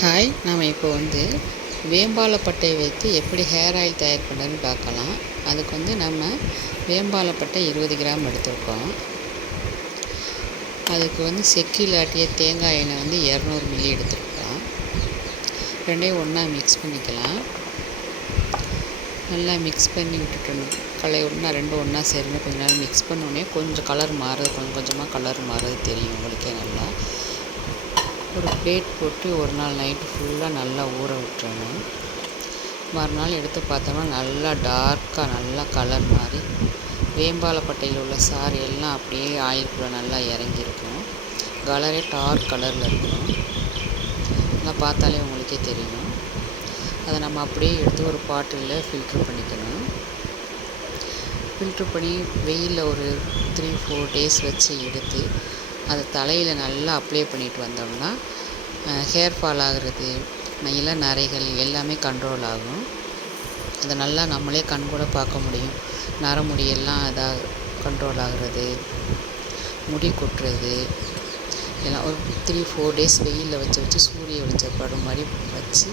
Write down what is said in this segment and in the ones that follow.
Hi நாம் இப்போ வந்து வேம்பாலப்பட்டை வைத்து எப்படி ஹேர் ஆயில் தயார் பண்ணுறதுன்னு பார்க்கலாம். அதுக்கு வந்து நம்ம வேம்பாலப்பட்டை இருபது கிராம் எடுத்திருக்கோம். அதுக்கு வந்து செக்கில் ஆட்டிய தேங்காய் எண்ணெய் வந்து இரநூறு மில்லி எடுத்துருக்கோம். ரெண்டையும் ஒன்றா மிக்ஸ் பண்ணிக்கலாம். நல்லா மிக்ஸ் பண்ணி விட்டுட்டணும். கலை ஒன்றா ரெண்டும் ஒன்றா சேரணும் கொஞ்ச நேரம் மிக்ஸ் பண்ணோடனே கொஞ்சம் கலர் மாறுது. கொஞ்சம் கொஞ்சமாக கலர் மாறுறது தெரியும் உங்களுக்கே நல்லா. ஒரு பிளேட் போட்டு ஒரு நாள் நைட்டு ஃபுல்லாக நல்லா ஊற விட்டுறணும். மறுநாள் எடுத்து பார்த்தோம்னா நல்லா டார்க்காக நல்லா கலர் மாதிரி வேம்பாலப்பட்டையில் உள்ள சாறு எல்லாம் அப்படியே ஆயிலுக்குள்ளே நல்லா இறங்கியிருக்கும். கலரே டார்க் கலரில் இருக்கணும் நல்லா பார்த்தாலே உங்களுக்கே தெரியும். அதை நம்ம அப்படியே எடுத்து ஒரு பாட்டிலில் ஃபில்ட்ரு பண்ணிக்கணும். ஃபில்ட்ரு பண்ணி வெயிலில் ஒரு த்ரீ ஃபோர் டேஸ் வச்சு எடுத்து அதை தலையில் நல்லா அப்ளை பண்ணிட்டு வந்தோம்னா ஹேர் ஃபால் ஆகிறது இள நரைகள் எல்லாமே கண்ட்ரோல் ஆகும். அதை நல்லா நம்மளே கண் கூட பார்க்க முடியும். நரமுடியெல்லாம் அதாக கண்ட்ரோல் ஆகிறது முடி கொட்டுறது. எல்லாம் ஒரு த்ரீ ஃபோர் டேஸ் வெயிலில் வச்சு வச்சு சூரிய வெளிச்சப்படும் மாதிரி வச்சு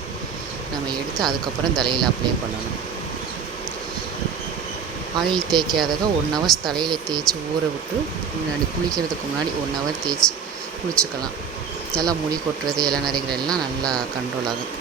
நம்ம எடுத்து அதுக்கப்புறம் தலையில் அப்ளை பண்ணணும். ஆயில் தேய்க்காதக ஒன் ஹவர்ஸ் தலையில் தேய்ச்சி ஊற விட்டு முன்னாடி குளிக்கிறதுக்கு முன்னாடி ஒன் ஹவர் தேய்ச்சி குளிச்சுக்கலாம். நல்லா முடி கொட்டுறது இளநரைகள் எல்லாம் நல்லா கண்ட்ரோல் ஆகும்.